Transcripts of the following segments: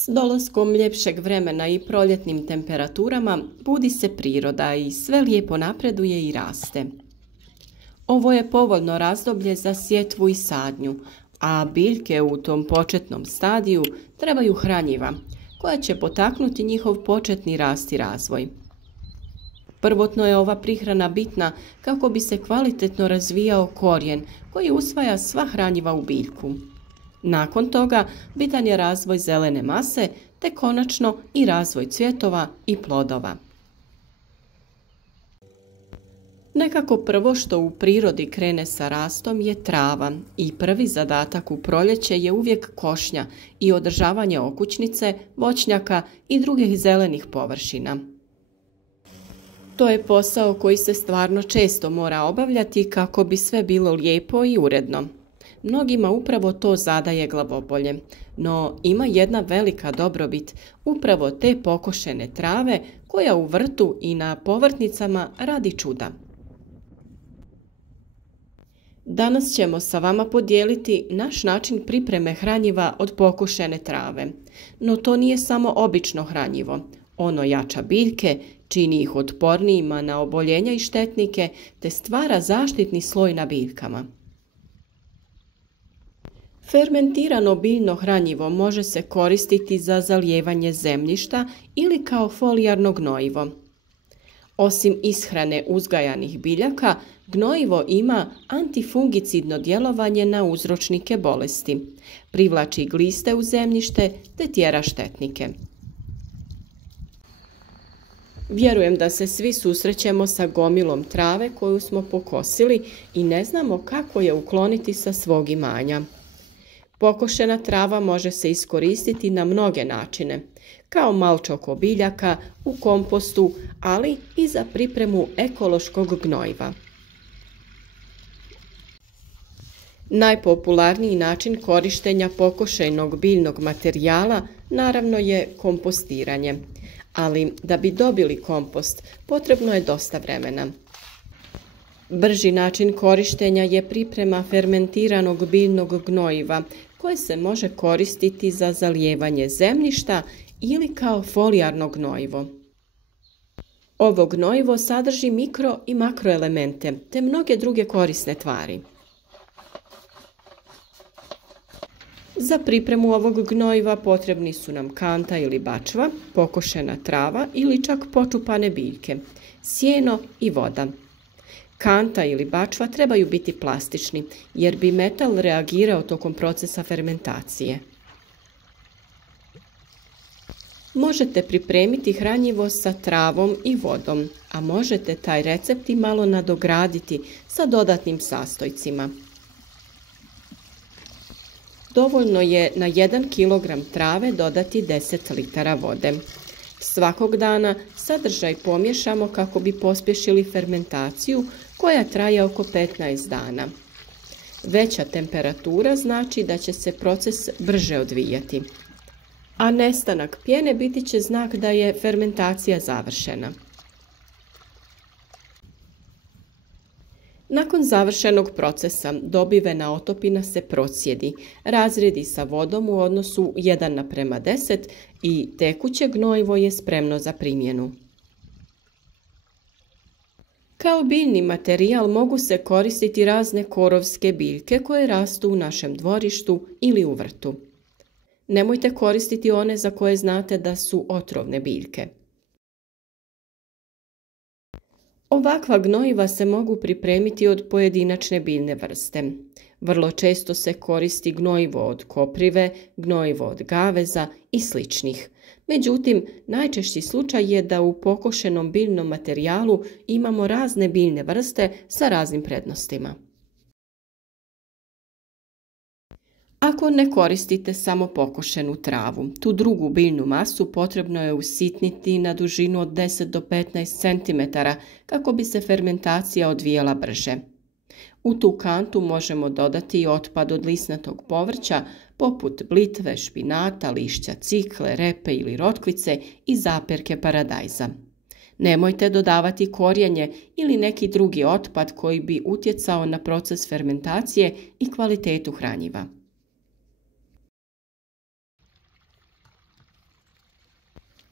S dolaskom ljepšeg vremena i proljetnim temperaturama budi se priroda i sve lijepo napreduje i raste. Ovo je povoljno razdoblje za sjetvu i sadnju, a biljke u tom početnom stadiju trebaju hranjiva, koja će potaknuti njihov početni rast i razvoj. Prvotno je ova prihrana bitna kako bi se kvalitetno razvijao korijen koji usvaja sva hranjiva u biljku. Nakon toga bitan je razvoj zelene mase te konačno i razvoj cvjetova i plodova. Nekako prvo što u prirodi krene sa rastom je trava i prvi zadatak u proljeće je uvijek košnja i održavanje okućnice, voćnjaka i drugih zelenih površina. To je posao koji se stvarno često mora obavljati kako bi sve bilo lijepo i uredno. Mnogima upravo to zadaje glavobolje, no ima jedna velika dobrobit, upravo te pokošene trave koja u vrtu i na povrtnicama radi čuda. Danas ćemo sa vama podijeliti naš način pripreme hranjiva od pokošene trave, no to nije samo obično hranjivo. Ono jača biljke, čini ih otpornijima na oboljenja i štetnike, te stvara zaštitni sloj na biljkama. Fermentirano biljno hranjivo može se koristiti za zalijevanje zemljišta ili kao folijarno gnojivo. Osim ishrane uzgajanih biljaka, gnojivo ima antifungicidno djelovanje na uzročnike bolesti, privlači gliste u zemljište te tjera štetnike. Vjerujem da se svi susrećemo sa gomilom trave koju smo pokosili i ne znamo kako je ukloniti sa svog imanja. Pokošena trava može se iskoristiti na mnoge načine, kao malč oko biljaka, u kompostu, ali i za pripremu ekološkog gnojiva. Najpopularniji način korištenja pokošenog biljnog materijala naravno je kompostiranje, ali da bi dobili kompost potrebno je dosta vremena. Brži način korištenja je priprema fermentiranog biljnog gnojiva koje se može koristiti za zalijevanje zemljišta ili kao folijarno gnojivo. Ovo gnojivo sadrži mikro i makroelemente te mnoge druge korisne tvari. Za pripremu ovog gnojiva potrebni su nam kanta ili bačva, pokošena trava ili čak počupane biljke, sjeno i voda. Kanta ili bačva trebaju biti plastični jer bi metal reagirao tokom procesa fermentacije. Možete pripremiti hranjivo sa travom i vodom, a možete taj recept i malo nadograditi sa dodatnim sastojcima. Dovoljno je na 1 kg trave dodati 10 litara vode. Svakog dana sadržaj pomiješamo kako bi pospješili fermentaciju koja traje oko 15 dana. Veća temperatura znači da će se proces brže odvijati, a nestanak pjene biti će znak da je fermentacija završena. Nakon završenog procesa dobivena otopina se procijedi, razredi sa vodom u odnosu 1:10 i tekuće gnojivo je spremno za primjenu. Kao biljni materijal mogu se koristiti razne korovske biljke koje rastu u našem dvorištu ili u vrtu. Nemojte koristiti one za koje znate da su otrovne biljke. Ovakva gnojiva se mogu pripremiti od pojedinačne biljne vrste. Vrlo često se koristi gnojivo od koprive, gnojivo od gaveza i sličnih. Međutim, najčešći slučaj je da u pokošenom biljnom materijalu imamo razne biljne vrste sa raznim prednostima. Ako ne koristite samo pokošenu travu, tu drugu biljnu masu potrebno je usitniti na dužinu od 10 do 15 cm kako bi se fermentacija odvijala brže. U tu kantu možemo dodati i otpad od lisnatog povrća poput blitve, špinata, lišća cikle, repe ili rotkvice i zaperke paradajza. Nemojte dodavati korijenje ili neki drugi otpad koji bi utjecao na proces fermentacije i kvalitetu hranjiva.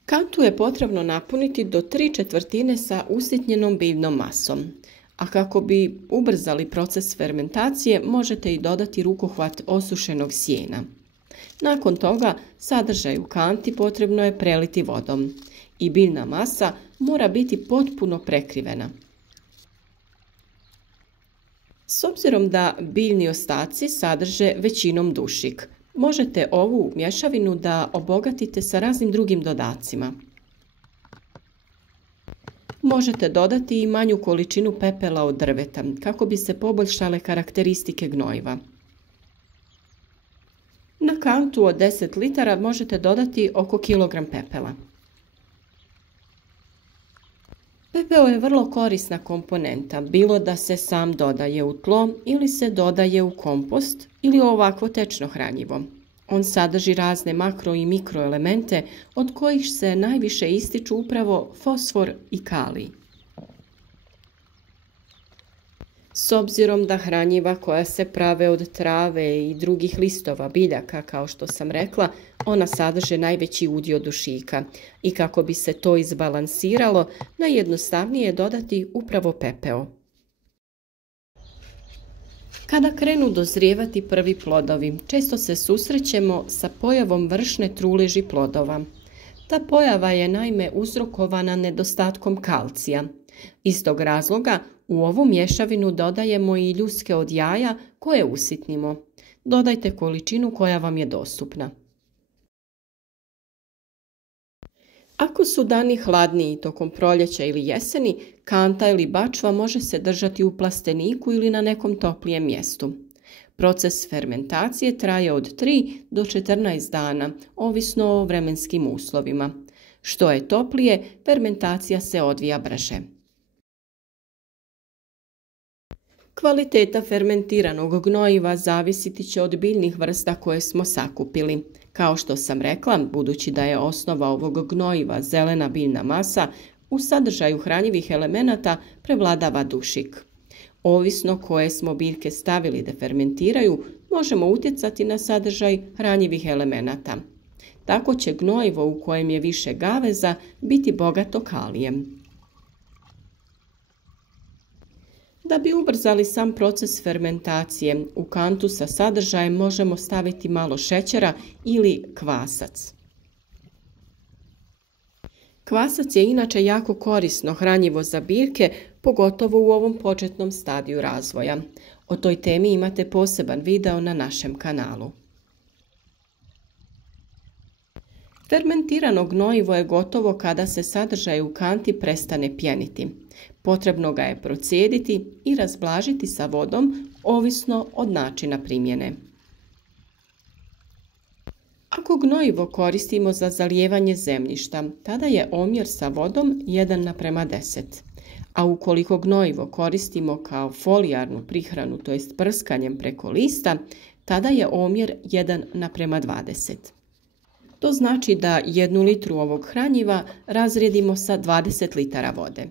Kantu je potrebno napuniti do 3/4 sa usitnjenom biljnom masom, a kako bi ubrzali proces fermentacije možete i dodati rukohvat osušenog sjena. Nakon toga sadržaj u kanti potrebno je preliti vodom i biljna masa mora biti potpuno prekrivena. S obzirom da biljni ostaci sadrže većinom dušik, možete ovu mješavinu da obogatite sa raznim drugim dodacima. Možete dodati i manju količinu pepela od drveta kako bi se poboljšale karakteristike gnojiva. Na kantu od 10 litara možete dodati oko kilogram pepela. Pepeo je vrlo korisna komponenta, bilo da se sam dodaje u tlo ili se dodaje u kompost ili u ovakvo tečno hranjivo. On sadrži razne makro i mikroelemente od kojih se najviše ističu upravo fosfor i kalij. S obzirom da hranjiva koja se prave od trave i drugih listova biljaka, kao što sam rekla, ona sadrže najveći udio dušika i kako bi se to izbalansiralo, najjednostavnije je dodati upravo pepeo. Kada krenu dozrijevati prvi plodovi, često se susrećemo sa pojavom vršne truleži plodova. Ta pojava je naime uzrokovana nedostatkom kalcija. Iz tog razloga u ovu mješavinu dodajemo i ljuske od jaja koje usitnimo. Dodajte količinu koja vam je dostupna. Ako su dani hladniji tokom proljeća ili jeseni, kanta ili bačva može se držati u plasteniku ili na nekom toplijem mjestu. Proces fermentacije traje od 3 do 14 dana, ovisno o vremenskim uslovima. Što je toplije, fermentacija se odvija brže. Kvaliteta fermentiranog gnojiva zavisiti će od biljnih vrsta koje smo sakupili. Kao što sam rekla, budući da je osnova ovog gnojiva zelena biljna masa, u sadržaju hranjivih elemenata prevladava dušik. Ovisno koje smo biljke stavili da fermentiraju, možemo utjecati na sadržaj hranjivih elemenata. Tako će gnojivo u kojem je više gaveza biti bogato kalijem. Da bi ubrzali sam proces fermentacije, u kantu sa sadržajem možemo staviti malo šećera ili kvasac. Kvasac je inače jako korisno hranjivo za biljke, pogotovo u ovom početnom stadiju razvoja. O toj temi imate poseban video na našem kanalu. Fermentirano gnojivo je gotovo kada se sadržaj u kanti prestane pjeniti. Potrebno ga je procijediti i razblažiti sa vodom, ovisno od načina primjene. Ako gnojivo koristimo za zalijevanje zemljišta, tada je omjer sa vodom 1:10. A ukoliko gnojivo koristimo kao folijarnu prihranu, to jest prskanjem preko lista, tada je omjer 1:20. To znači da 1 litru ovog hranjiva razredimo sa 20 litara vode.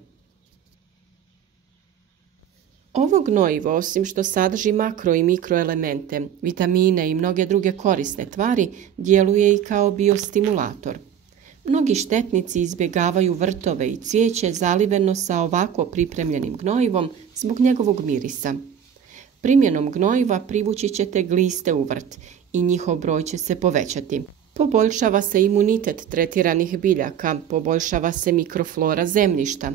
Ovo gnojivo, osim što sadrži makro i mikroelemente, vitamine i mnoge druge korisne tvari, djeluje i kao biostimulator. Mnogi štetnici izbjegavaju vrtove i cvijeće zaliveno sa ovako pripremljenim gnojivom zbog njegovog mirisa. Primjenom gnojiva privući ćete gliste u vrt i njihov broj će se povećati. Poboljšava se imunitet tretiranih biljaka, poboljšava se mikroflora zemljišta.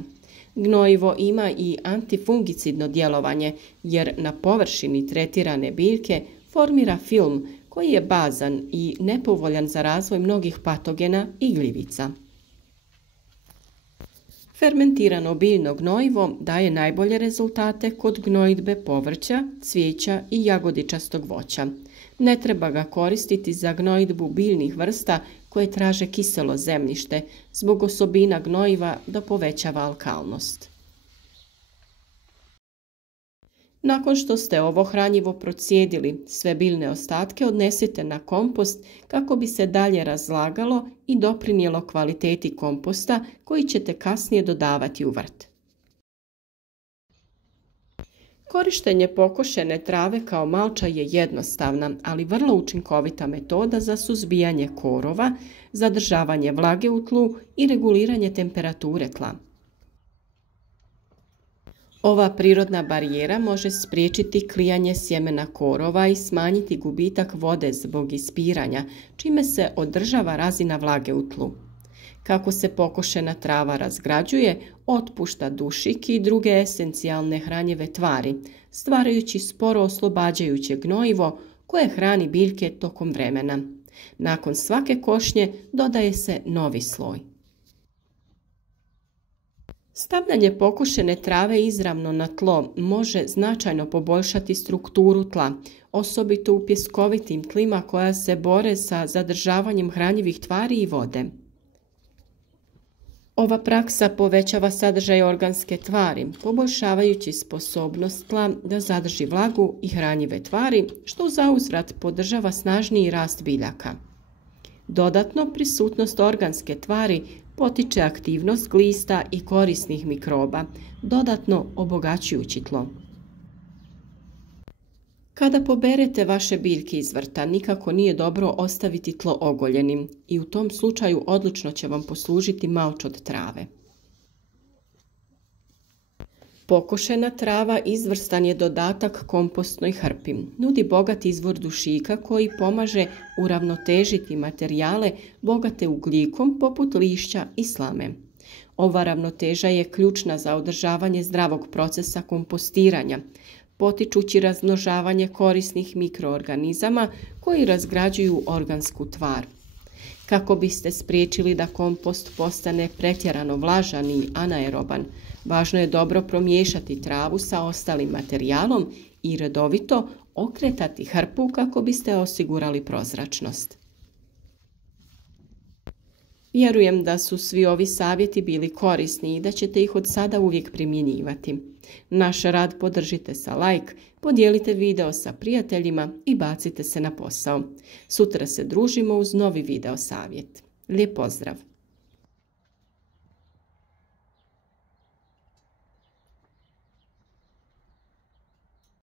Gnojivo ima i antifungicidno djelovanje jer na površini tretirane biljke formira film koji je bazan i nepovoljan za razvoj mnogih patogena i gljivica. Fermentirano biljno gnojivo daje najbolje rezultate kod gnojidbe povrća, cvijeća i jagodičastog voća. Ne treba ga koristiti za gnojidbu biljnih vrsta koje traže kiselo zemljište zbog osobina gnojiva da povećava alkalnost. Nakon što ste ovo hranjivo procijedili, sve biljne ostatke odnesite na kompost kako bi se dalje razlagalo i doprinijelo kvaliteti komposta koji ćete kasnije dodavati u vrt. Korištenje pokošene trave kao malča je jednostavna, ali vrlo učinkovita metoda za suzbijanje korova, zadržavanje vlage u tlu i reguliranje temperature tla. Ova prirodna barijera može spriječiti klijanje sjemena korova i smanjiti gubitak vode zbog ispiranja, čime se održava razina vlage u tlu. Kako se pokošena trava razgrađuje, otpušta dušik i druge esencijalne hranjive tvari, stvarajući sporo oslobađajuće gnojivo koje hrani biljke tokom vremena. Nakon svake košnje dodaje se novi sloj. Stavljanje pokošene trave izravno na tlo može značajno poboljšati strukturu tla, osobito u pjeskovitim tlima koja se bore sa zadržavanjem hranjivih tvari i vode. Ova praksa povećava sadržaj organske tvari, poboljšavajući sposobnost tla da zadrži vlagu i hranjive tvari, što zauzvrat podržava snažniji rast biljaka. Dodatno, prisutnost organske tvari potiče aktivnost glista i korisnih mikroba, dodatno obogaćujući tlo. Kada poberete vaše biljke iz vrta, nikako nije dobro ostaviti tlo ogoljenim i u tom slučaju odlično će vam poslužiti malč od trave. Pokošena trava izvrstan je dodatak kompostnoj hrpi. Nudi bogat izvor dušika koji pomaže uravnotežiti materijale bogate ugljikom poput lišća i slame. Ova ravnoteža je ključna za održavanje zdravog procesa kompostiranja, potičući razmnožavanje korisnih mikroorganizama koji razgrađuju organsku tvar. Kako biste spriječili da kompost postane pretjerano vlažan i anaeroban, važno je dobro promiješati travu sa ostalim materijalom i redovito okretati hrpu kako biste osigurali prozračnost. Vjerujem da su svi ovi savjeti bili korisni i da ćete ih od sada uvijek primjenjivati. Naš rad podržite sa like, podijelite video sa prijateljima i bacite se na posao. Sutra se družimo uz novi video savjet. Lijep pozdrav!